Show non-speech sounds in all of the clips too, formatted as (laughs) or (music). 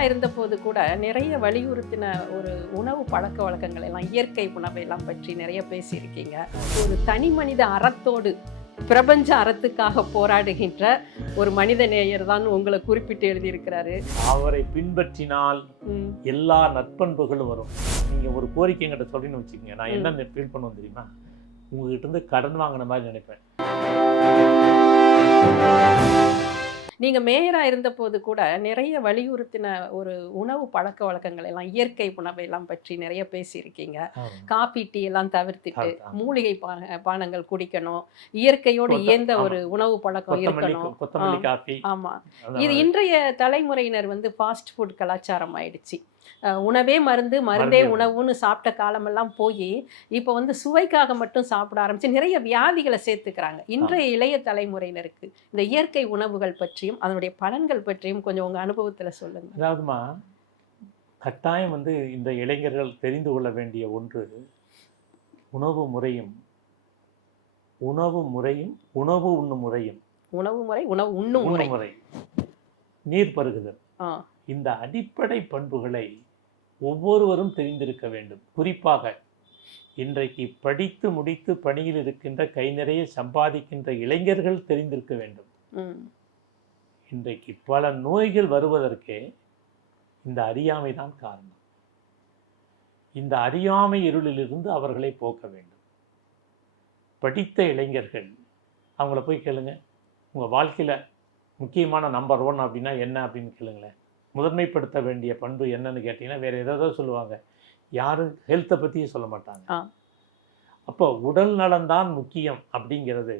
மேயராக இருந்தபோது கூட நிறைய வலியுறுத்தின ஒரு உணவு பழக்க வழக்கங்கள் எல்லாம் இயற்கை உணவை எல்லாம் பற்றி நிறைய பேசியிருக்கீங்க. ஒரு தனி மனித அறத்தோடு பிரபஞ்ச அறத்துக்காக போராடுகின்ற ஒரு மனித நேயர் தான் உங்களை குறிப்பிட்டு எழுதியிருக்கிறாரு. அவரை பின்பற்றினால் எல்லா நற்பண்புகளும் வரும். நீங்க ஒரு கோரிக்கை என்கிட்ட சொல்லின்னு வச்சுக்கோங்க. நான் என்ன ஃபீல் பண்ணுவேன் தெரியுமா? உங்ககிட்ட இருந்து கடன் வாங்கின மாதிரி நினைப்பேன். நீங்க மேயரா இருந்தபோது கூட நிறைய வலியுறுத்தின ஒரு உணவு பழக்க வழக்கங்கள் எல்லாம் இயற்கை உணவை எல்லாம் பற்றி நிறைய பேசியிருக்கீங்க காபி டீ எல்லாம் தவிர்த்துட்டு. மூலிகை பானங்கள் குடிக்கணும் இயற்கையோடு இயந்த. ஒரு உணவு பழக்கம் இருக்கணும் கொத்தமல்லி ஆ. காஃபி ஆமா அந்த இது. இன்றைய தலைமுறையினர் வந்து ஃபாஸ்ட் ஃபுட் கலாச்சாரம் ஆயிடுச்சு உணவே மருந்து மருந்தே உணவுன்னு சாப்பிட்ட காலமெல்லாம் போய் இப்போ வந்து சுவைக்காக மட்டும் சாப்பிட ஆரம்பிச்சு நிறைய வியாதிகளை சேர்த்துக்கிறாங்க. இன்றைய இளைய தலைமுறையினருக்கு இந்த இயற்கை உணவுகள் பற்றியும் அதனுடைய பலன்கள் பற்றியும் கொஞ்சம் உங்க அனுபவத்துல சொல்லுங்க. அதாவதுமா கட்டாயம் வந்து இந்த இளைஞர்கள் தெரிந்து கொள்ள வேண்டிய ஒன்று உணவு முறையும் உணவு முறையும் உணவு உண்ணும் முறையும். உணவு முறை உணவு உண்ணும் முறை. நீர் பருகுதல். இந்த அடிப்படை பண்புகளை ஒவ்வொருவரும் தெரிந்திருக்க வேண்டும். குறிப்பாக இன்றைக்கு படித்து முடித்து பணியில் இருக்கின்ற கை நிறைய சம்பாதிக்கின்ற இளைஞர்கள் தெரிந்திருக்க வேண்டும். இன்றைக்கு பல நோய்கள் வருவதற்கே இந்த அறியாமை தான் காரணம். இந்த அறியாமை இருளிலிருந்து அவர்களை போக்க வேண்டும். படித்த இளைஞர்கள் அவங்கள போய் கேளுங்க. உங்கள் வாழ்க்கையில் முக்கியமான நம்பர் ஒன் அப்படின்னா என்ன அப்படின்னு கேளுங்களேன். முதன்மைப்படுத்த வேண்டிய பண்பு என்னன்னு கேட்டிங்கன்னா வேறு ஏதோ சொல்லுவாங்க. யாரும் ஹெல்த்தை பற்றியும் சொல்ல மாட்டாங்க. அப்போ உடல் நலம்தான் முக்கியம் அப்படிங்கிறது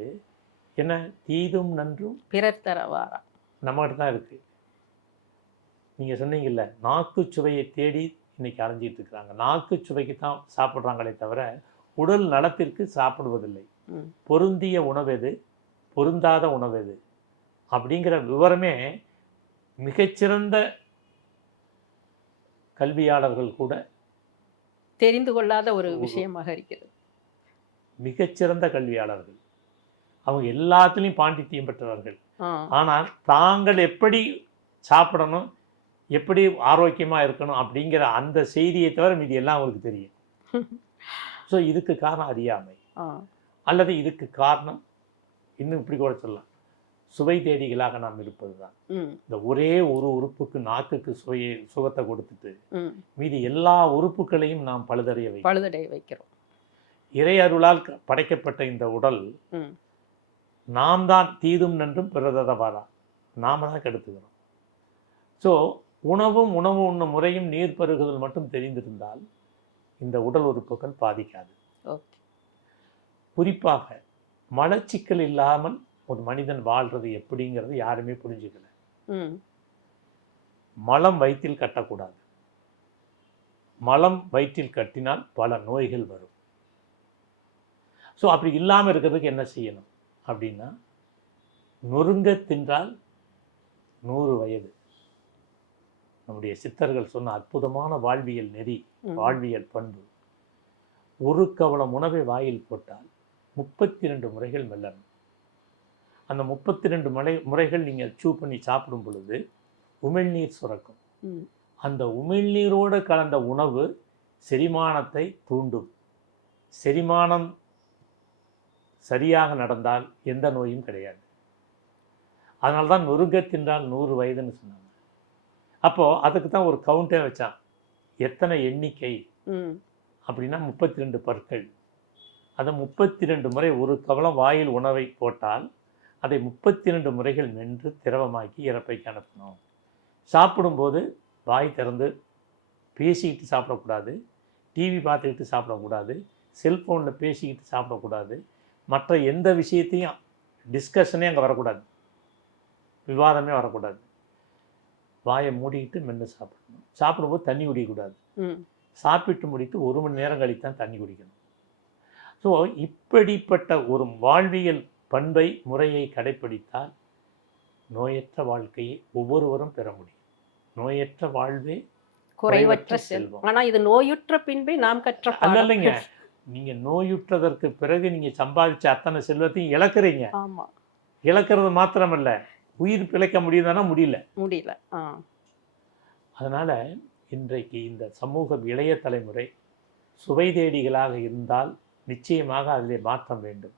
என்ன? தீதும் நன்றும் பிறர் தரவாரா? நம்மகிட்ட தான் இருக்கு. நீங்க சொன்னீங்கல்ல நாக்கு சுவையை தேடி இன்னைக்கு அலைஞ்சிட்டு இருக்கிறாங்க. நாக்கு சுவைக்கு தான் சாப்பிட்றாங்களே தவிர உடல் நலத்திற்கு சாப்பிடுவதில்லை. பொருந்திய உணவெது பொருந்தாத உணவெது அப்படிங்கிற விவரமே மிகச்சிறந்த கல்வியாளர்கள் கூட தெரிந்து கொள்ளாத ஒரு. விஷயமாக இருக்கிறது. மிகச்சிறந்த கல்வியாளர்கள். அவங்க எல்லாத்துலேயும் பாண்டித்தியம் பெற்றவர்கள். ஆனால் தாங்கள் எப்படி சாப்பிடணும் எப்படி ஆரோக்கியமாக இருக்கணும் அப்படிங்கிற அந்த செய்தியை தவிர மீதி எல்லாம் அவங்களுக்கு தெரியும். (laughs) ஸோ இதுக்கு காரணம் அறியாமை. அல்லது இதுக்கு காரணம் இன்னும் இப்படி கூட சொல்லலாம். சுவை தேடிகளாக நாம் இருப்பது தான் இந்த ஒரே ஒரு உறுப்புக்கு நாக்குக்கு சுவையை சுகத்தை கொடுத்துட்டு. மீதி எல்லா உறுப்புகளையும் நாம் பழுதறிய வை பழுதடை வைக்கிறோம். இறை அருளால் படைக்கப்பட்ட இந்த உடல் நாம் தான் தீதும் நன்றும் பிறதவாரா நாம தான் கெடுத்துக்கிறோம். ஸோ உணவும் உணவு உண்ணும் முறையும் நீர் பருகுதல் மட்டும் தெரிந்திருந்தால் இந்த உடல் உறுப்புகள் பாதிக்காது. குறிப்பாக மலச்சிக்கல் இல்லாமல் ஒரு மனிதன் வாழ்றது எப்படிங்கிறது யாருமே புரிஞ்சுக்கல. மலம் வயிற்றில் கட்டக்கூடாது. மலம் வயிற்றில் கட்டினால் பல நோய்கள் வரும். ஸோ அப்படி இல்லாமல் இருக்கிறதுக்கு என்ன செய்யணும்? அப்படின்னா நொறுங்க தின்றால் நூறு வயது. நம்முடைய சித்தர்கள் சொன்ன அற்புதமான வாழ்வியல் நெறி. வாழ்வியல் பண்பு. ஒரு கவளம் உணவை வாயில் போட்டால் முப்பத்தி ரெண்டு முறைகள் மெல்லணும். அந்த முப்பத்தி ரெண்டு முறை முறைகள் நீங்கள் சூ பண்ணி சாப்பிடும் பொழுது உமிழ்நீர் சுரக்கும். அந்த உமிழ்நீரோடு கலந்த உணவு செரிமானத்தை தூண்டும். செரிமானம் சரியாக நடந்தால் எந்த நோயும் கிடையாது. அதனால தான் நொறுங்க தின்றால் நூறு வயதுன்னு சொன்னாங்க. அப்போது அதுக்கு தான் ஒரு கவுண்டே வச்சான். எத்தனை எண்ணிக்கை? அப்படின்னா முப்பத்தி ரெண்டு பற்கள். அதை முப்பத்தி ரெண்டு முறை ஒரு கவலம் வாயில் உணவை போட்டால் அதை முப்பத்தி ரெண்டு முறைகள் மென்று திரவமாக்கி இறப்பைக்கு அனுப்பணும். சாப்பிடும்போது வாய் திறந்து பேசிக்கிட்டு சாப்பிடக்கூடாது. டிவி பார்த்துக்கிட்டு சாப்பிடக்கூடாது. செல்ஃபோனில் பேசிக்கிட்டு சாப்பிடக்கூடாது. மற்ற எந்த விஷயத்தையும் டிஸ்கஷனே அங்கே வரக்கூடாது. விவாதமே வரக்கூடாது. வாயை மூடிக்கிட்டு மென்று சாப்பிடணும். சாப்பிடும்போது தண்ணி குடிக்கக்கூடாது. சாப்பிட்டு முடித்து ஒரு மணி நேரம் கழித்து தான் தண்ணி குடிக்கணும். ஸோ இப்படிப்பட்ட ஒரு வாழ்வியல் பண்பை முறையை கடைப்பிடித்தால் நோயற்ற வாழ்க்கையை ஒவ்வொருவரும் பெற முடியும். நோயற்ற வாழ்வே குறைவற்ற செல்வம். செல்வம். ஆனா இது நோயுற்ற பின்பே நாம் கற்ற அல்ல பாடம். இல்லைங்க நீங்க நோயுற்றதற்கு பிறகு நீங்க சம்பாதிச்ச அத்தனை செல்வத்தையும் இழக்கிறீங்க. ஆமா. இழக்கிறது மாத்திரமல்ல உயிர் பிழைக்க முடியுதானா முடியல. முடியல. ஆ. அதனால் இன்றைக்கு இந்த சமூகம் இளைய தலைமுறை சுவை தேடிகளாக இருந்தால் நிச்சயமாக அதிலே மாற்றம் வேண்டும்.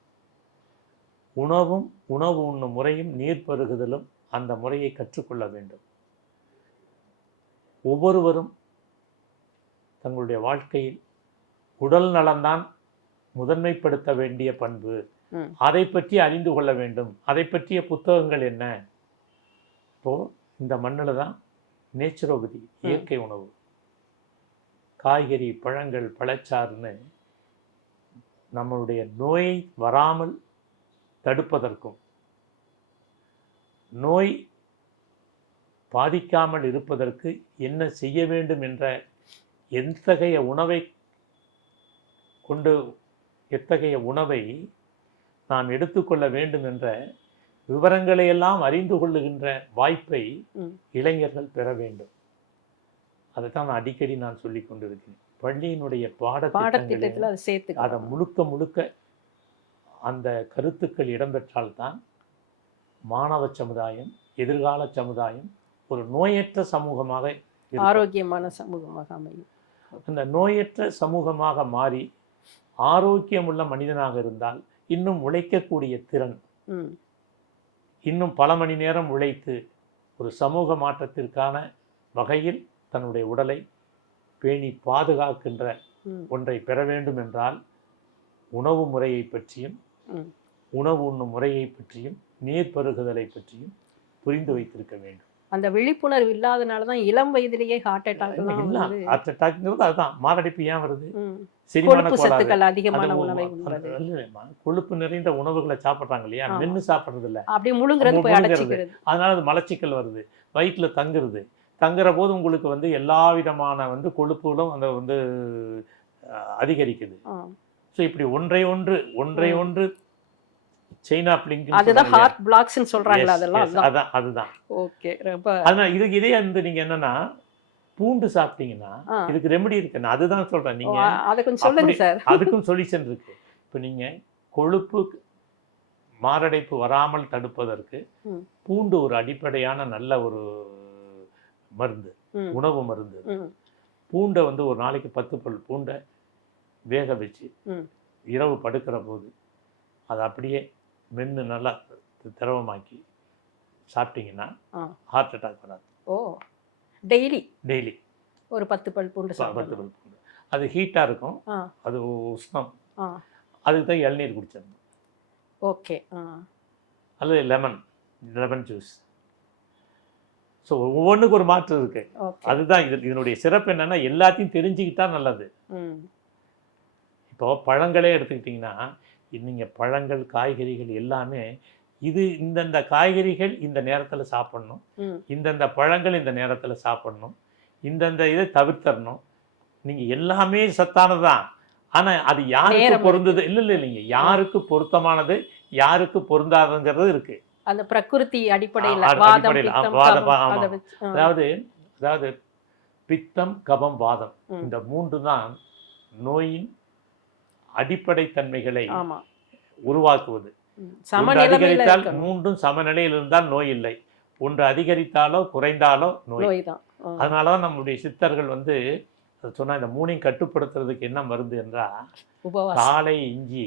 உணவும் உணவு உண்ணும் முறையும் நீர் பருகுதலும் அந்த முறையை கற்றுக்கொள்ள வேண்டும். ஒவ்வொருவரும் தங்களுடைய வாழ்க்கையில் உடல் நலம்தான் முதன்மைப்படுத்த வேண்டிய பண்பு. அதை பற்றி அறிந்து கொள்ள வேண்டும். அதை பற்றிய புத்தகங்கள் என்ன? இப்போ இந்த மண்ணில் தான் நேச்சுரோபதி இயற்கை உணவு. காய்கறி பழங்கள் பழச்சாறுன்னு நம்மளுடைய நோயை வராமல் தடுப்பதற்கும். நோய் பாதிக்காமல் இருப்பதற்கு என்ன செய்ய வேண்டும் என்ற எத்தகைய உணவை கொண்டு எத்தகைய உணவை நாம் எடுத்துக்கொள்ள வேண்டும் என்ற விவரங்களை எல்லாம் அறிந்து கொள்ளுகின்ற வாய்ப்பை. இளைஞர்கள் பெற வேண்டும். அதைத்தான் அடிக்கடி நான் சொல்லிக் கொண்டிருக்கிறேன். பள்ளியினுடைய பாடத்திட்டத்துல அதை முழுக்க முழுக்க அந்த கருத்துக்கள் இடம்பெற்றால்தான் மாணவ சமுதாயம் எதிர்கால சமுதாயம் ஒரு நோயற்ற சமூகமாக. ஆரோக்கியமான சமூகமாக அமையும் அந்த நோயற்ற சமூகமாக மாறி ஆரோக்கியமுள்ள மனிதனாக இருந்தால் இன்னும் உழைக்கக்கூடிய திறன் இன்னும் பல மணி நேரம் உழைத்து ஒரு சமூக மாற்றத்திற்கான வகையில் தன்னுடைய உடலை பேணி பாதுகாக்கின்ற ஒன்றை பெற வேண்டும் என்றால் உணவு முறையை பற்றியும். உணவு உண்ணும் முறையை பற்றியும் நீர் பருகுதலை பற்றியும் புரிந்து வைத்திருக்க வேண்டும். அந்த விழிப்புணர்வு இல்லாதனால தான் இளம் வயதிலேயே ஹார்ட் வந்து ஹார்ட் அட்டாக்ங்கிறது அதுதான். மாரடைப்பு ஏன் வருது? கொழுப்பு சத்துக்கள் அதிகமான அது உணவை கொழுப்பு நிறைந்த உணவுகளை சாப்பிட்றாங்க இல்லையா. மென்று சாப்பிட்றது இல்ல. அப்படியே முழுங்குறது போய். அடைச்சிக்கிறது. அதனால அது மலச்சிக்கல் வருது. வயிற்றுல தங்குறது. தங்குற போது உங்களுக்கு வந்து எல்லா விதமான வந்து கொழுப்புகளும் அந்த வந்து அதிகரிக்குது. ஸோ இப்படி ஒன்றை ஒன்று ஒன்றை. ஒன்று செயினா பிளிங்க் அதுதான் ஹார்ட் பிளாக்ஸ்னு சொல்றாங்களா அதெல்லாம் அதான் அதுதான். ஓகே ரொம்ப அதனால இதுக்கு இதே வந்து நீங்க என்னன்னா பூண்டு சாப்பிட்டீங்கன்னா. இதுக்கு ரெமெடி இருக்கு. நான் அதுதான் சொல்றேன். நீங்க அதை கொஞ்சம் சொல்லுங்க சார். அதுக்கும் சொல்யூஷன் இருக்கு. இப்போ நீங்க கொழுப்பு மாரடைப்பு வராமல் தடுப்பதற்கு. பூண்டு ஒரு அடிப்படையான நல்ல ஒரு மருந்து உணவு மருந்து. பூண்டை வந்து ஒரு நாளைக்கு பத்து பல் பூண்டை வேக வச்சு. இரவு படுக்கிற போது அதை அப்படியே மென்று நல்லா திரவமாக்கி சாப்பிட்டீங்கன்னா. ஹார்ட் அட்டாக் வராது. ஓ. டெய்லி டெய்லி ஒரு பத்து பல் பூண்டு பத்து பல் பூண்டு. அது ஹீட்டாக இருக்கும். அது உஷ்ணம். அதுக்கு தான் இளநீர் குடிச்சிடணும். ஓகே. அல்லது லெமன் லெமன் ஜூஸ் ஸோ ஒவ்வொன்றுக்கு ஒரு மாற்று இருக்கு. ஓகே. அதுதான் இது இதனுடைய சிறப்பு என்னன்னா எல்லாத்தையும் தெரிஞ்சுக்கிட்டா நல்லது. இப்போ பழங்களே எடுத்துக்கிட்டிங்கன்னா நீங்கள் பழங்கள் காய்கறிகள் எல்லாமே இது இந்தந்த காய்கறிகள் இந்த நேரத்தில் சாப்பிடணும். இந்தந்த பழங்கள் இந்த நேரத்தில் சாப்பிடணும். இந்தந்த இதை தவிர்த்தரணும். நீங்கள் எல்லாமே சத்தானது தான் ஆனால் அது யாருக்கு பொருந்தது? இல்லை இல்லை இல்லைங்க. யாருக்கு பொருத்தமானது? யாருக்கு பொருந்தாதுங்கிறது இருக்கு. அந்த பிரகிருதி அடிப்படையில. அதாவது அதாவது பித்தம் கபம் வாதம். இந்த மூன்று தான் நோயின் அடிப்படை தன்மைகளை உருவாக்குவது. ஒன்று அதிகரித்தால் மூன்றும் சமநிலையில் இருந்தால் நோய் இல்லை. ஒன்று அதிகரித்தாலோ குறைந்தாலோ நோய். நோய் தான். அதனால தான் நம்முடைய சித்தர்கள் வந்து அது சொன்னா இந்த மூணையும் கட்டுப்படுத்துறதுக்கு என்ன மருந்து என்றால் காலை இஞ்சி.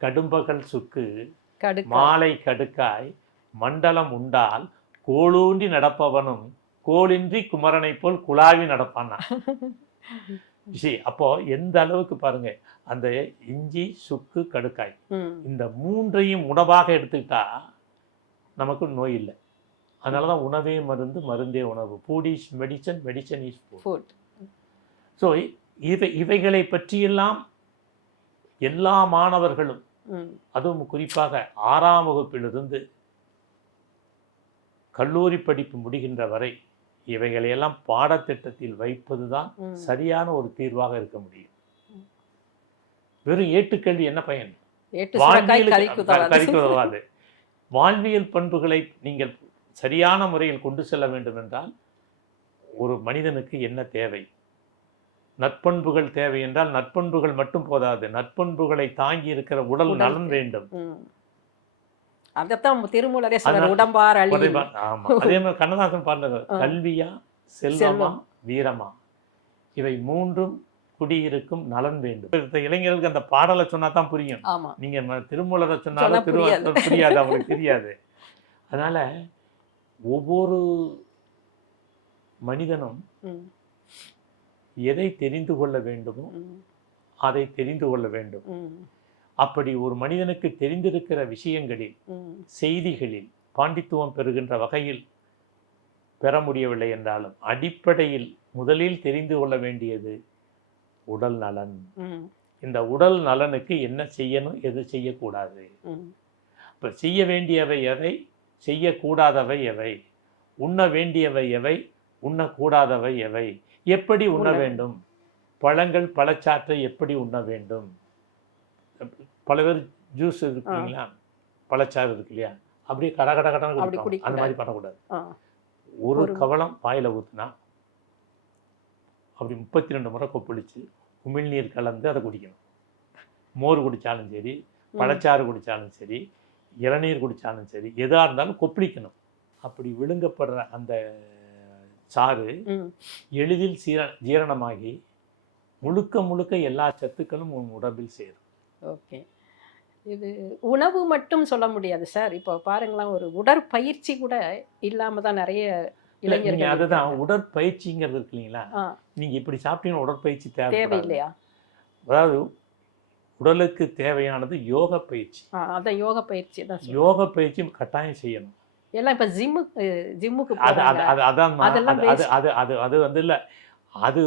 கடும்பகல் சுக்கு மாலை கடுக்காய் மண்டலம் உண்டால் கோளூன்றி நடப்பவனும் கோளின்றி குமரனை போல் குழாவி நடப்பானா (laughs) அப்போ எந்த அளவுக்கு பாருங்க அந்த இஞ்சி சுக்கு கடுக்காய் இந்த மூன்றையும் உணவாக எடுத்துக்கிட்டா நமக்கு நோய் இல்லை. அதனால தான் உணவே மருந்து மருந்தே உணவு. Food is medicine medicine is food so இவை இவைகளை பற்றியெல்லாம் எல்லா மாணவர்களும் அதுவும் குறிப்பாக ஆறாம் வகுப்பிலிருந்து கல்லூரி படிப்பு முடிகின்ற வரை இவைகளையெல்லாம் பாடத்திட்டத்தில் வைப்பதுதான். சரியான ஒரு தீர்வாக இருக்க முடியும். வெறும் ஏட்டுக்கல்வி என்ன பயன்? உதவாது. வாழ்வியல் பண்புகளை நீங்கள் சரியான முறையில் கொண்டு செல்ல வேண்டும் என்றால் ஒரு மனிதனுக்கு என்ன தேவை? நற்பண்புகள் தேவை என்றால் நற்பண்புகள் மட்டும் போதாது. நற்பண்புகளை தாங்கி இருக்கிற உடல் நலன் வேண்டும். அதைத்தான் திருமூலரே உடம்பார் ஆமா. அதே மாதிரி கண்ணதாசன் ஆ. கல்வியா செல்வம். வீரமா? இவை மூன்றும் குடியிருக்கும் நலன் வேண்டும். இளைஞர்களுக்கு அந்த பாடலை சொன்னா தான் புரியும் நீங்க திருமூலரை சொன்னா சொன்னாலும். திருவள்ளுவர் புரியாது அவங்களுக்கு தெரியாது. அதனால ஒவ்வொரு மனிதனும் எதை தெரிந்து கொள்ள வேண்டுமோ அதை தெரிந்து கொள்ள வேண்டும். அப்படி ஒரு மனிதனுக்கு தெரிந்திருக்கிற விஷயங்களில் செய்திகளில் பாண்டித்துவம் பெறுகின்ற வகையில் பெற முடியவில்லை என்றாலும் அடிப்படையில் முதலில் தெரிந்து கொள்ள வேண்டியது உடல் நலன். இந்த உடல் நலனுக்கு என்ன செய்யணும் எது செய்யக்கூடாது? இப்போ செய்ய வேண்டியவை எவை? செய்யக்கூடாதவை எவை? உண்ண வேண்டியவை எவை? உண்ணக்கூடாதவை எவை? எப்படி உண்ண வேண்டும்? பழங்கள் பழச்சாற்றை எப்படி உண்ண வேண்டும்? பல பேர் ஜூஸ் இருக்கு இல்லைங்களா? பழச்சாறு இருக்கு இல்லையா? அப்படியே கட கட குடிப்பாங்க. அந்த மாதிரி பண்ணக்கூடாது. ஒரு கவளம் வாயில ஊத்துனா அப்படி முப்பத்தி ரெண்டு முறை கொப்பளிச்சு உமிழ்நீர் கலந்து அதை குடிக்கணும். மோர் குடித்தாலும் சரி பழச்சாறு குடித்தாலும் சரி இளநீர் குடித்தாலும் சரி எதாக இருந்தாலும் கொப்பளிக்கணும். அப்படி விழுங்கப்படுற அந்த சாறு எளிதில் சீர ஜீரணமாகி முழுக்க முழுக்க எல்லா சத்துக்களும் உன் உடம்பில் சேரும். ஓகே. இது உணவு மட்டும் சொல்ல முடியாது சார். இப்போ பாருங்களேன் ஒரு உடற்பயிற்சி கூட இல்லாம தான் நிறைய இளைஞர்கள் அதுதான். உடற்பயிற்சிங்கிறது இருக்கு இல்லைங்களா நீங்க இப்படி சாப்பிட்டீங்கன்னா உடற்பயிற்சி தேவை தேவையில்லையா அதாவது உடலுக்கு தேவையானது யோக பயிற்சி அதான் யோக பயிற்சி தான். யோக பயிற்சி கட்டாயம் செய்யணும் எல்லாம் இப்ப ஜிம்மு ஜிம்முக்கு அது அதான் அது அது. அது அது வந்து இல்லை அது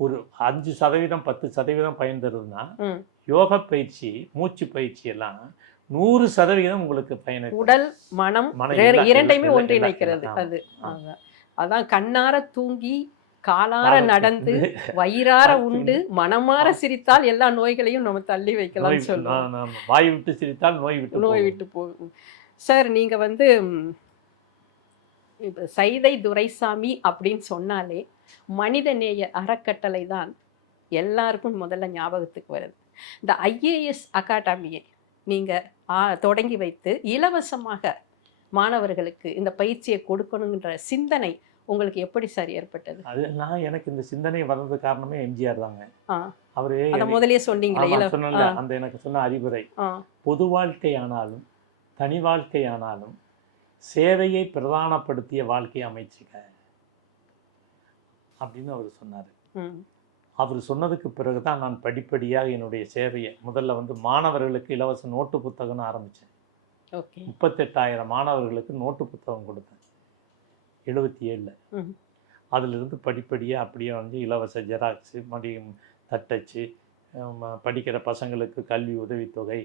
ஒரு அஞ்சு சதவீதம் பத்து சதவீதம் பயன் தருதுன்னா. யோக பயிற்சி மூச்சு பயிற்சி எல்லாம் நூறு சதவீதம் உங்களுக்கு பயன் உடல் மனம் இரண்டையுமே ஒன்றிணைக்கிறது. அது. அதான். கண்ணார தூங்கி காலார நடந்து வயிறார உண்டு மனமார சிரித்தால் எல்லா நோய்களையும் நம்ம தள்ளி நான் நான் வாய் விட்டு சிரித்தால் நோய் விட்டு நோய். விட்டு போகும். சார் நீங்க வந்து சைதை துரைசாமி அப்படின்னு சொன்னாலே மனிதநேய அறக்கட்டளை தான் எல்லாருக்கும் முதல்ல ஞாபகத்துக்கு வருது. இந்த ஐஏஎஸ் அகாடமியை நீங்க ஆ, தொடங்கி வைத்து இலவசமாக மாணவர்களுக்கு இந்த பயிற்சியை கொடுக்கணுங்கிற சிந்தனை உங்களுக்கு எப்படி சார் ஏற்பட்டது? அது நான் எனக்கு இந்த சிந்தனை வர்றது காரணமே எம்ஜிஆர் தாங்க. அவரு சொன்னீங்களே இல சொன்னேன்ல, ஆ. அந்த எனக்கு சொன்ன அறிவுரை. பொது வாழ்க்கையானாலும் தனி வாழ்க்கையானாலும் சேவையை பிரதானப்படுத்திய வாழ்க்கையை அமைச்சுக்க அப்படின்னு அவர் சொன்னார். அவர் சொன்னதுக்கு பிறகு தான் நான் படிப்படியாக என்னுடைய சேவையை முதல்ல வந்து மாணவர்களுக்கு இலவச நோட்டு புத்தகம்னு ஆரம்பித்தேன் ஓகே. முப்பத்தெட்டாயிரம் மாணவர்களுக்கு நோட்டு புத்தகம் கொடுத்தேன். எழுபத்தி ஏழில். அதிலிருந்து படிப்படியாக அப்படியே வந்து இலவச ஜெராக்ஸு மறுபடியும் தட்டச்சு படிக்கிற பசங்களுக்கு கல்வி உதவித்தொகை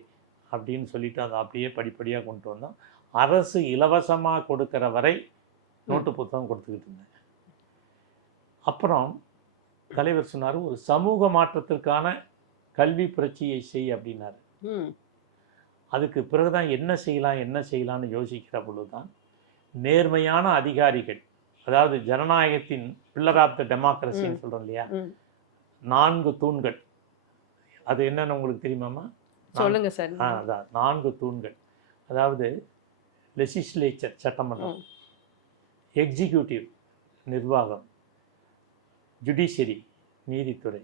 அப்படின்னு சொல்லிட்டு அதை அப்படியே படிப்படியாக கொண்டு வந்தோம். அரசு இலவசமாக கொடுக்கிற வரை நோட்டு புத்தகம் கொடுத்துக்கிட்டு இருந்தேன். அப்புறம் தலைவர் சொன்னார் ஒரு சமூக மாற்றத்திற்கான கல்வி புரட்சியை செய் அப்படின்னாரு. அதுக்கு பிறகுதான் என்ன செய்யலாம் என்ன செய்யலாம்னு யோசிக்கிற பொழுதுதான் நேர்மையான அதிகாரிகள் அதாவது ஜனநாயகத்தின் பில்லர் ஆஃப் த டெமோக்ரஸின்னு சொல்கிறோம் இல்லையா. நான்கு தூண்கள். அது என்னன்னு உங்களுக்கு தெரியுமாமா சொல்லுங்க சார். ஆ அதான் நான்கு தூண்கள். அதாவது லெஜிஸ்லேச்சர் சட்டமன்றம். எக்ஸிக்யூட்டிவ் நிர்வாகம். ஜுடிஷியரி நீதித்துறை.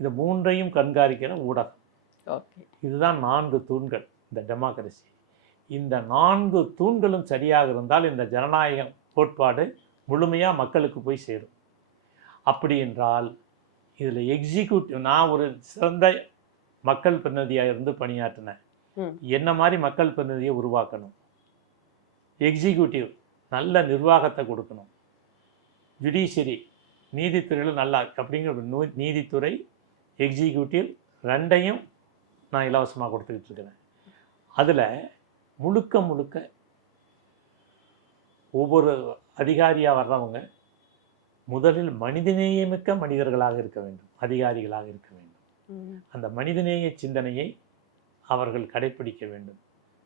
இது மூன்றையும் கண்காணிக்கிற ஊடகம். ஓகே. இதுதான் நான்கு தூண்கள் இந்த டெமோக்ரஸி இந்த நான்கு தூண்களும் சரியாக இருந்தால் இந்த ஜனநாயக கோட்பாடு முழுமையாக மக்களுக்கு போய் சேரும். அப்படி என்றால் இதில் எக்ஸிக்யூட்டிவ் நான் ஒரு சிறந்த மக்கள் பிரதிநிதியாக இருந்து பணியாற்றினேன். என்ன மாதிரி மக்கள் பிரதிநிதியை உருவாக்கணும்? எக்ஸிக்யூட்டிவ் நல்ல நிர்வாகத்தை கொடுக்கணும். ஜுடிஷியரி நீதித்துறையில் நல்லா அப்படிங்கிற நூ- நீதித்துறை எக்ஸிக்யூட்டிவ் ரெண்டையும் நான் இலவசமாக கொடுத்துக்கிட்டு இருக்கிறேன். அதில் முழுக்க முழுக்க ஒவ்வொரு அதிகாரியாக வர்றவங்க முதலில் மனிதநேயமிக்க மனிதர்களாக இருக்க வேண்டும். அதிகாரிகளாக இருக்க வேண்டும். அந்த மனிதநேய சிந்தனையை அவர்கள் கடைப்பிடிக்க வேண்டும்.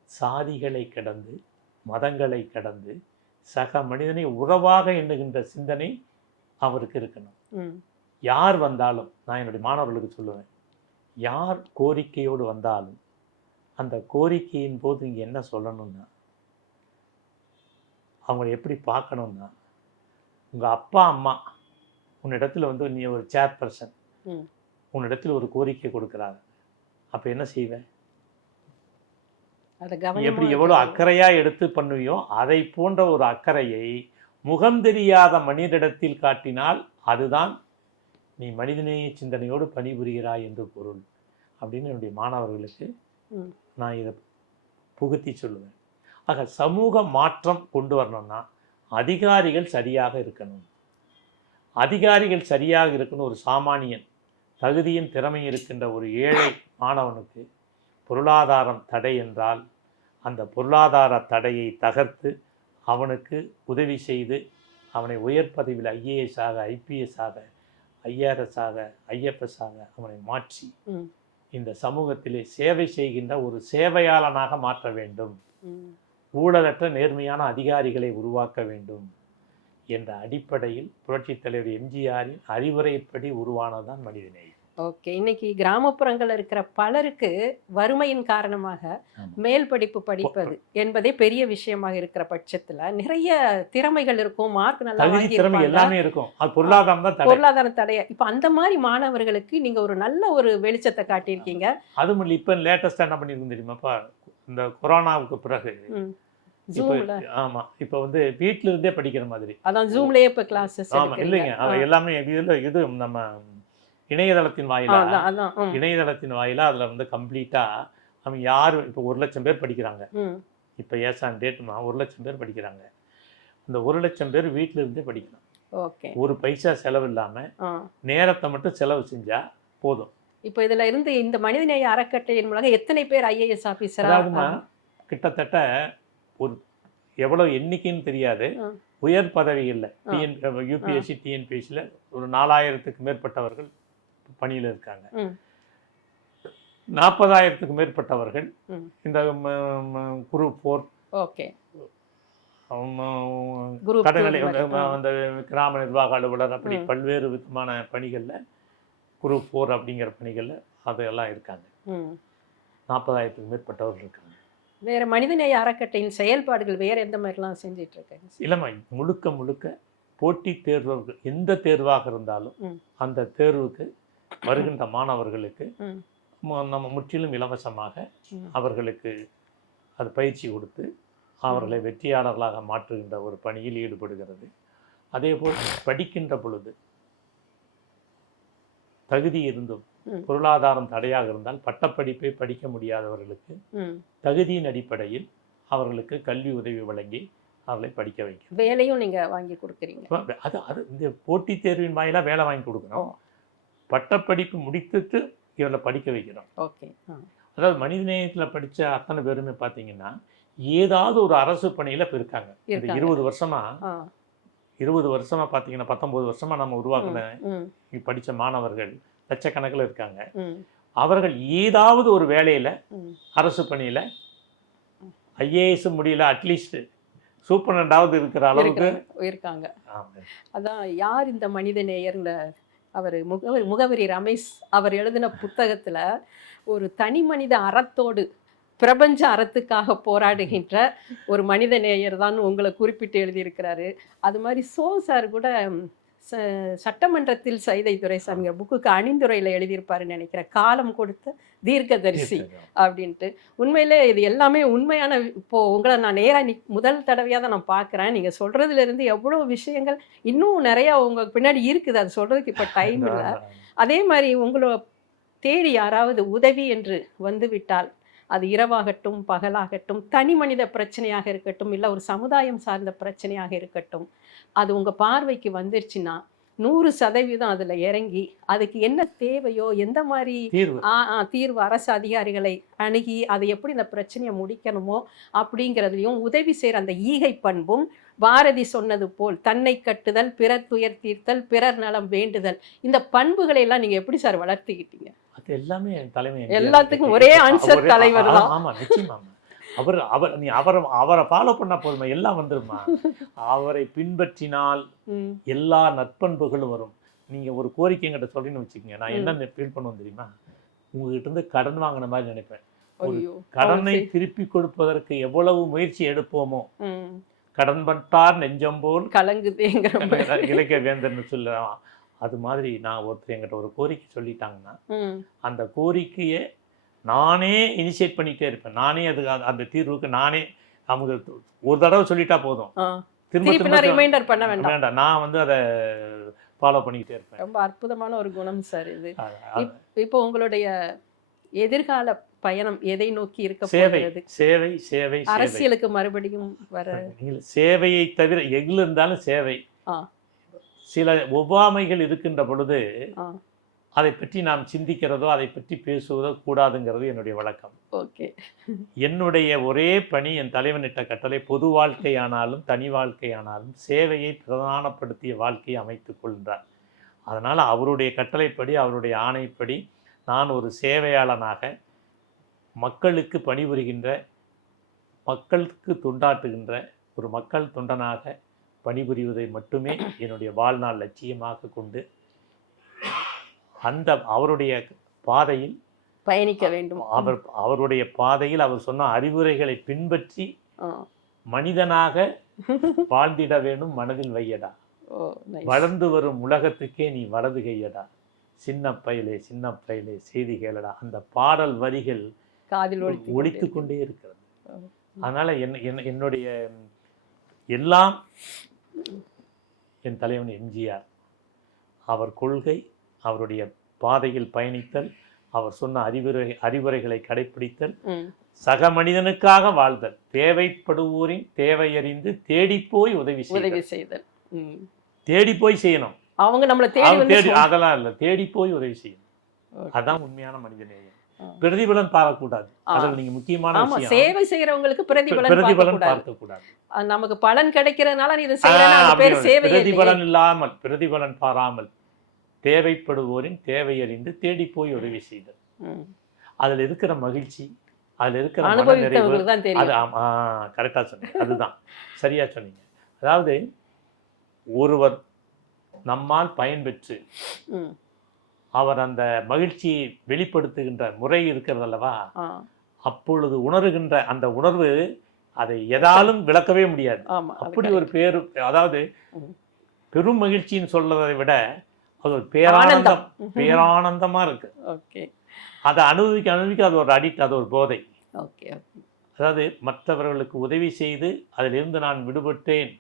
சாதிகளை கடந்து மதங்களை கடந்து சக மனிதனை உறவாக எண்ணுகின்ற சிந்தனை அவருக்கு இருக்கணும் யார் வந்தாலும் நான் என்னுடைய மாணவர்களுக்கு சொல்லுவேன் யார் கோரிக்கையோடு வந்தாலும் அந்த கோரிக்கையின் போது இங்கே என்ன சொல்லணும்னா அவங்கள எப்படி பார்க்கணும்னா உங்க அப்பா அம்மா உன்னிடத்துல வந்து நீ ஒரு சேர்பர்சன். உன்னிடத்தில் ஒரு கோரிக்கை கொடுக்குறாங்க அப்ப என்ன செய்வேன் எப்படி எவ்வளவு இருக்கணும். அக்கறையா எடுத்து பண்ணுவியோ அதை போன்ற ஒரு அக்கறையை முகம் தெரியாத மனிதரிடத்தில் காட்டினால் அதுதான் நீ மனிதநேய சிந்தனையோடு பணிபுரிகிறாய் என்று பொருள். அப்படின்னு என்னுடைய மாணவர்களுக்கு. நான் இதை புகுத்தி சொல்லுவேன். ஆக சமூக மாற்றம் கொண்டு வரணும்னா அதிகாரிகள் சரியாக இருக்கணும். அதிகாரிகள் சரியாக இருக்கணும். ஒரு சாமானியன் தகுதியும் திறமை இருக்கின்ற ஒரு ஏழை மாணவனுக்கு பொருளாதாரம் தடை என்றால் அந்த பொருளாதார தடையை தகர்த்து அவனுக்கு உதவி செய்து அவனை உயர் பதவியில் ஐஏஎஸ் ஆக ஐபிஎஸ் ஆக ஐஆர்எஸ் ஆக ஐஎஃப்எஸ் ஆக அவனை மாற்றி. இந்த சமூகத்திலே சேவை செய்கின்ற ஒரு சேவையாளனாக மாற்ற வேண்டும். ஊழலற்ற நேர்மையான அதிகாரிகளை உருவாக்க வேண்டும் என்ற அடிப்படையில் புரட்சித் தலைவர் எம்ஜிஆரின் அறிவுரைப்படி உருவானதுதான் மனிதநேயம் ஓகே. இன்னைக்கு கிராமப்புறங்கள்ல இருக்கிற பலருக்கு வறுமையின் காரணமாக. மேல் படிப்பு படிப்பது என்பதே பெரிய விஷயமாக இருக்கிற பட்சத்துல நிறைய திறமைகள் இருக்கும். மார்க் நல்லா வாங்கி எல்லாமே இருக்கும். பொருளாதாரம் பொருளாதார தடைய. இப்ப அந்த மாதிரி மாணவர்களுக்கு நீங்க ஒரு நல்ல ஒரு வெளிச்சத்தை காட்டியிருக்கீங்க. அது மட்டும் இப்போ லேட்டஸ்டாக என்ன பண்ணியிருக்கோம் தெரியுமாப்பா இந்த கொரோனாவுக்கு பிறகு. ஆமா. இப்போ வந்து வீட்ல இருந்தே படிக்கிற மாதிரி. அதான் ஜூம்லயே இப்ப கிளாஸஸ் ஆமா இல்லைங்க. எல்லாமே இதுல இது நம்ம இணையதளத்தின் வாயிலா? இணையதளத்தின் வாயிலா அதுல வந்து கம்ப்ளீட்டா அவன் யார் இப்போ ஒரு லட்சம் பேர் படிக்கிறாங்க. இப்போ ஏசான் டேட்மா ஒரு லட்சம் பேர் படிக்கிறாங்க. அந்த ஒரு லட்சம் பேர் வீட்ல இருந்தே படிக்கலாம் ஒரு பைசா செலவு இல்லாம ஆ. நேரத்தை மட்டும் செலவு செஞ்சா போதும். இப்போ இதுல இருந்து இந்த மனிதநேய அறக்கட்டளையின் மூலம் எத்தனை பேர் ஐஏஎஸ் ஆபீசரா அதாவதுமா கிட்டத்தட்ட ஒரு எவ்வளவு எண்ணிக்கைன்னு தெரியாது. உயர் பதவிகளில் ஆ. டிஎன் யூபிஎஸ்சி டிஎன்பிஎஸ்சியில் ஒரு நாலாயிரத்துக்கு மேற்பட்டவர்கள் பணியில் இருக்காங்க. நாற்பதாயிரத்துக்கு மேற்பட்டவர்கள். இந்த குரூப் ஃபோர் ஓகே கடநிலை. அந்த கிராம நிர்வாக அலுவலர் அப்படி. பல்வேறு விதமான பணிகளில் குரூப் ஃபோர் அப்படிங்கிற பணிகளில் அதெல்லாம் இருக்காங்க. நாற்பதாயிரத்துக்கு மேற்பட்டவர்கள் இருக்காங்க வேற மனிதநேய அறக்கட்டையின் செயல்பாடுகள் வேற எந்த மாதிரிலாம் செஞ்சிட்டு இருக்காங்க இளமை முழுக்க முழுக்க போட்டித் தேர்வுகள் எந்த தேர்வாக இருந்தாலும். அந்த தேர்வுக்கு வருகின்ற மாணவர்களுக்கு நம்ம முற்றிலும் இலவசமாக. அவர்களுக்கு அது பயிற்சி கொடுத்து அவர்களை வெற்றியாளர்களாக மாற்றுகின்ற ஒரு பணியில் ஈடுபடுகிறது அதேபோல் படிக்கின்ற பொழுது தகுதி இருந்தும். பொருளாதாரம் தடையாக இருந்தால் பட்டப்படிப்பை படிக்க முடியாதவர்களுக்கு. தகுதியின் அடிப்படையில் அவர்களுக்கு கல்வி உதவி வழங்கி அவர்களை படிக்க வைக்கிறோம் வேலையும் நீங்க வாங்கி கொடுக்குறீங்க அது அது இந்த போட்டித் தேர்வின் வாயிலாக வேலை வாங்கி கொடுக்குறோம் பட்டப்படிப்பு முடித்துட்டு இவரை படிக்க வைக்கிறோம் ஓகே. அதாவது மனிதநேயத்தில் படித்த அத்தனை பேருமே பார்த்தீங்கன்னா ஏதாவது ஒரு அரசு பணியில் இப்போ இருக்காங்க இந்த. இருபது வருஷமா. இருபது வருஷமா பார்த்தீங்கன்னா பத்தொன்பது வருஷமா நம்ம உருவாக்குன. படித்த மாணவர்கள் லட்சக்கணக்கில் இருக்காங்க. அவர்கள் ஏதாவது ஒரு வேலையில். அரசு பணியில் ஐஏஎஸ் முடியல அட்லீஸ்ட் சூப்பரண்டாவது இருக்கிற அளவுக்கு இருக்காங்க ஆமா. அதான் யார் இந்த மனித நேயர்ல அவர் முகவரி முகவரி ரமேஷ் அவர் எழுதின புத்தகத்தில் ஒரு தனி மனித அறத்தோடு பிரபஞ்ச அறத்துக்காக போராடுகின்ற ஒரு மனித நேயர் தான் உங்களை குறிப்பிட்டு எழுதியிருக்கிறாரு. அது மாதிரி சோ சார் கூட ச- சட்டமன்றத்தில் சைதை துரைசாமிங்கிற புக்குக்கு அணிந்துரையில் எழுதியிருப்பாருன்னு நினைக்கிறேன். காலம் கொடுத்த தீர்க்கதரிசி அப்படின்ட்டு. உண்மையிலே இது எல்லாமே உண்மையான இப்போ உங்களை நான் நேராக நி முதல் தடவையாக தான் நான் பார்க்குறேன். நீங்கள் சொல்கிறதுல இருந்து எவ்வளோ விஷயங்கள் இன்னும் நிறையா உங்க பின்னாடி இருக்குது. அது சொல்கிறதுக்கு இப்போ டைம் (laughs) இல்லை. அதே மாதிரி உங்களை தேடி யாராவது உதவி என்று வந்துவிட்டால் அது இரவாகட்டும் பகலாகட்டும் தனி மனித பிரச்சனையாக இருக்கட்டும் இல்லை ஒரு சமுதாயம் சார்ந்த பிரச்சனையாக இருக்கட்டும் அது உங்கள் பார்வைக்கு வந்துருச்சுன்னா நூறு சதவீதம் அதில் இறங்கி அதுக்கு என்ன தேவையோ எந்த மாதிரி தீர்வு. அரசு அதிகாரிகளை அணுகி அதை எப்படி இந்த பிரச்சனையை முடிக்கணுமோ அப்படிங்கிறதுலையும் உதவி செய்கிற அந்த ஈகை பண்பும் பாரதி சொன்னது போல் தன்னை கட்டுதல் பிறர் துயர் தீர்த்தல் பிறர் நலம் வேண்டுதல் இந்த பண்புகளை எல்லாம் நீங்க எப்படி சார் வளர்த்துக்கிட்டீங்க? அது எல்லாமே தலைமை எல்லாத்துக்கும் ஒரே அவரே- தலைவர் தான். அவர் அவர் நீ அவரை அவரை ஃபாலோ பண்ண போதுமா? எல்லாம் வந்துருமா? அவரை பின்பற்றினால் எல்லா நற்பண்புகளும் வரும். நீங்க ஒரு கோரிக்கை என்கிட்ட சொல்றீங்கன்னு வச்சுக்கோங்க. நான். என்ன ஃபீல் பண்ணுவேன் தெரியுமா? உங்ககிட்ட இருந்து கடன் வாங்கின மாதிரி நினைப்பேன். ஒரு கடனை. திருப்பி கொடுப்பதற்கு எவ்வளவு முயற்சி எடுப்போமோ? ம், கடன்பட்டார் நெஞ்சம் போல் மாதிரி. இலக்கிய வேந்தர்னு சொல்லலாம். அது மாதிரி நான் ஒருத்தர் என்கிட்ட ஒரு கோரிக்கை சொல்லிட்டாங்கன்னா அந்த கோரிக்கையை நானே இனிஷியேட் பண்ணிட்டே இருப்பேன். நானே அது அந்த- தீர்வுக்கு நானே அவங்க ஒரு தடவை சொல்லிட்டா போதும். திரும்ப திரும்ப ரிமைண்டர் பண்ண வேண்டாம். வேண்டாம். நான் வந்து அதை ஃபாலோ பண்ணிக்கிட்டே இருப்பேன். ரொம்ப அற்புதமான ஒரு குணம் சார் இது. இப்போ உங்களுடைய எதிர்கால பயணம் எதை நோக்கி இருக்க சேவை சேவை சேவை அரசியலுக்கு மறுபடியும் வர சேவையை தவிர எதில் இருந்தாலும் சேவை. சில ஒவ்வாமைகள் இருக்கின்ற பொழுது. அதை பற்றி நாம் சிந்திக்கிறதோ அதை பற்றி பேசுவதோ கூடாதுங்கிறது என்னுடைய வழக்கம். ஓகே. என்னுடைய ஒரே பணி என் தலைவனிட்ட கட்டளை பொது வாழ்க்கையானாலும் தனி வாழ்க்கையானாலும் சேவையை பிரதானப்படுத்திய வாழ்க்கையை அமைத்துக் கொள்கிறார். அதனால் அவருடைய கட்டளைப்படி அவருடைய ஆணைப்படி நான் ஒரு சேவையாளனாக மக்களுக்கு பணிபுரிகின்ற மக்களுக்கு தொண்டாற்றுகின்ற ஒரு மக்கள் தொண்டனாக பணிபுரிவதை மட்டுமே என்னுடைய வாழ்நாள் லட்சியமாக கொண்டு அந்த அவருடைய பாதையில் பயணிக்க வேண்டும் அவர் அவருடைய பாதையில் அவர் சொன்ன அறிவுரைகளை பின்பற்றி. மனிதனாக வாழ்ந்திட வேண்டும் மனதில் வையடா. வளர்ந்து வரும் உலகத்துக்கே நீ வலது கையடா சின்ன பயலே சின்ன பயலே செய்தி கேளடா அந்த பாடல் வரிகள் காதில் ஒழித்து கொண்டே இருக்கிறது. அதனால என் என்- என்னுடைய எல்லாம் என் தலைவன் எம்ஜிஆர் அவர் கொள்கை அவருடைய பாதையில் பயணித்தல் அவர் சொன்ன அறிவுரை அறிவுரைகளை கடைப்பிடித்தல் ம், சக மனிதனுக்காக வாழ்தல் தேவைப்படுவோரின் தேவையறிந்து தேடிப்போய் உதவி செய்தல். உதவி செய்தல். தேடி போய் செய்யணும். அவங்க நம்மளை தேடி தேடி அதெல்லாம் இல்ல. தேடி போய் உதவி செய்யணும். அதான் உண்மையான மனிதநேயம். பிரதிபலன் பார்க்கக்கூடாது. அதுல நீங்க முக்கியமான விஷயம். சேவை செய்யறவங்களுக்கு பிரதிபலன் பிரதிபலன் அது நமக்கு பலன் கிடைக்கிறதுனால நீ இதை பேர் ஒரு சேவை பிரதிபலன் இல்லாமல் பிரதிபலன் பாராமல் தேவைப்படுவோரின் தேவையறிந்து தேடி போய் உதவி செய்தல். அதுல இருக்கிற மகிழ்ச்சி அதுல இருக்கிற மனநிறைவு அனுபவித்தவங்களுக்கு தான் அது தெரியும் ஆமா கரெக்டா சொன்னீங்க. அதுதான். சரியா சொன்னீங்க. அதாவது ஒருவர் நம்மால் பயன்பெற்று அவர் அந்த மகிழ்ச்சியை வெளிப்படுத்துகின்ற முறை இருக்கிறது அல்லவா? அப்பொழுது உணர்கின்ற அந்த உணர்வு அதை எதாலும் விளக்கவே முடியாது. அப்படி. ஒரு பேரு அதாவது. பெரும் மகிழ்ச்சின்னு சொல்றதை விட அது ஒரு பேரானந்தம். பேரானந்தமா இருக்கு. ஓகே. அதை அனுபவிக்க அனுபவிக்க அது ஒரு அடிக்ட் அது ஒரு போதை. ஓகே அதாவது மற்றவர்களுக்கு உதவி செய்து அதிலிருந்து நான் விடுபட்டேன்.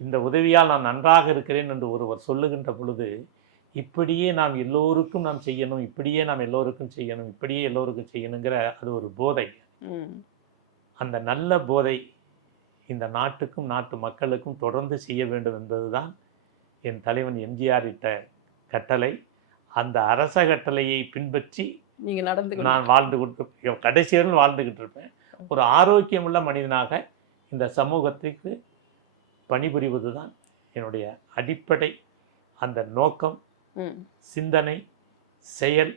இந்த உதவியால் நான் நன்றாக இருக்கிறேன் என்று ஒருவர் சொல்லுகின்ற பொழுது இப்படியே நாம் எல்லோருக்கும் நாம் செய்யணும் இப்படியே நாம் எல்லோருக்கும் செய்யணும் இப்படியே எல்லோருக்கும் செய்யணுங்கிற அது ஒரு போதை. அந்த நல்ல போதை இந்த நாட்டுக்கும் நாட்டு மக்களுக்கும் தொடர்ந்து செய்ய வேண்டும் என்பதுதான் என் தலைவன் எம்ஜிஆர் இட்ட கட்டளை அந்த அரச கட்டளையை பின்பற்றி நீங்க நடந்து நான் வாழ்ந்து கொண்டு கடைசி வரையிலும் வாழ்ந்துகிட்டு இருப்பேன். ஒரு ஆரோக்கியமுள்ள மனிதனாக இந்த சமூகத்திற்கு பணிபுரிவது தான் என்னுடைய அடிப்படை. அந்த நோக்கம் சிந்தனை செயல்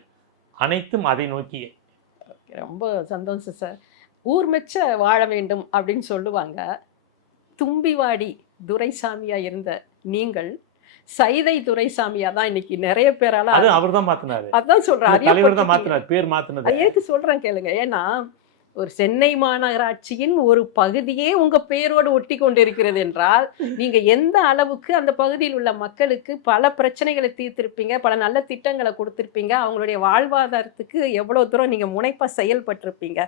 அனைத்தும் அதை நோக்கியே. ரொம்ப சந்தோஷம் சார். ஊர் மெச்ச வாழ வேண்டும் அப்படின்னு சொல்லுவாங்க. தும்பிவாடி துரைசாமியா இருந்த நீங்கள் சைதை துரைசாமியா தான் இன்னைக்கு நிறைய பேரால அது அவர் தான் மாத்தினாரு. அதான் சொல்றேன் தலைவர் தான். மாத்தினார் பேர் மாத்தினது. எதுக்கு சொல்றேன் கேளுங்க. ஏன்னா ஒரு சென்னை மாநகராட்சியின் ஒரு பகுதியே உங்க பெயரோடு ஒட்டி கொண்டிருக்கிறது என்றால் நீங்க எந்த அளவுக்கு அந்த பகுதியில் உள்ள மக்களுக்கு பல பிரச்சனைகளை தீர்த்திருப்பீங்க பல நல்ல திட்டங்களை கொடுத்திருப்பீங்க அவங்களுடைய வாழ்வாதாரத்துக்கு எவ்வளவு தூரம் நீங்க முனைப்பா செயல்பட்டிருப்பீங்க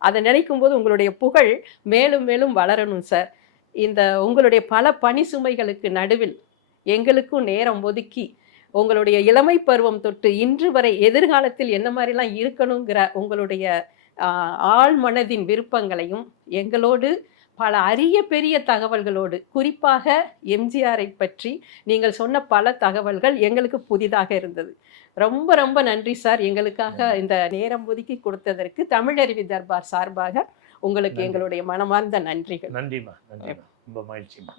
அதை நினைக்கும் போது உங்களுடைய புகழ் மேலும் மேலும் வளரணும் சார். இந்த உங்களுடைய பல பணி சுமைகளுக்கு நடுவில் எங்களுக்கும் நேரம் ஒதுக்கி உங்களுடைய இளமை பருவம் தொட்டு இன்று வரை எதிர்காலத்தில் என்ன மாதிரிலாம் இருக்கணுங்கிற உங்களுடைய ஆழ் மனதின் விருப்பங்களையும் எங்களோடு பல அரிய பெரிய தகவல்களோடு குறிப்பாக எம்ஜிஆரை பற்றி நீங்கள் சொன்ன பல தகவல்கள் எங்களுக்கு புதிதாக இருந்தது. ரொம்ப ரொம்ப நன்றி சார். எங்களுக்காக இந்த நேரம் ஒதுக்கி கொடுத்ததற்கு தமிழருவி தர்பார் சார்பாக உங்களுக்கு. எங்களுடைய மனமார்ந்த நன்றிகள். நன்றிம்மா. ரொம்ப மகிழ்ச்சிம்மா.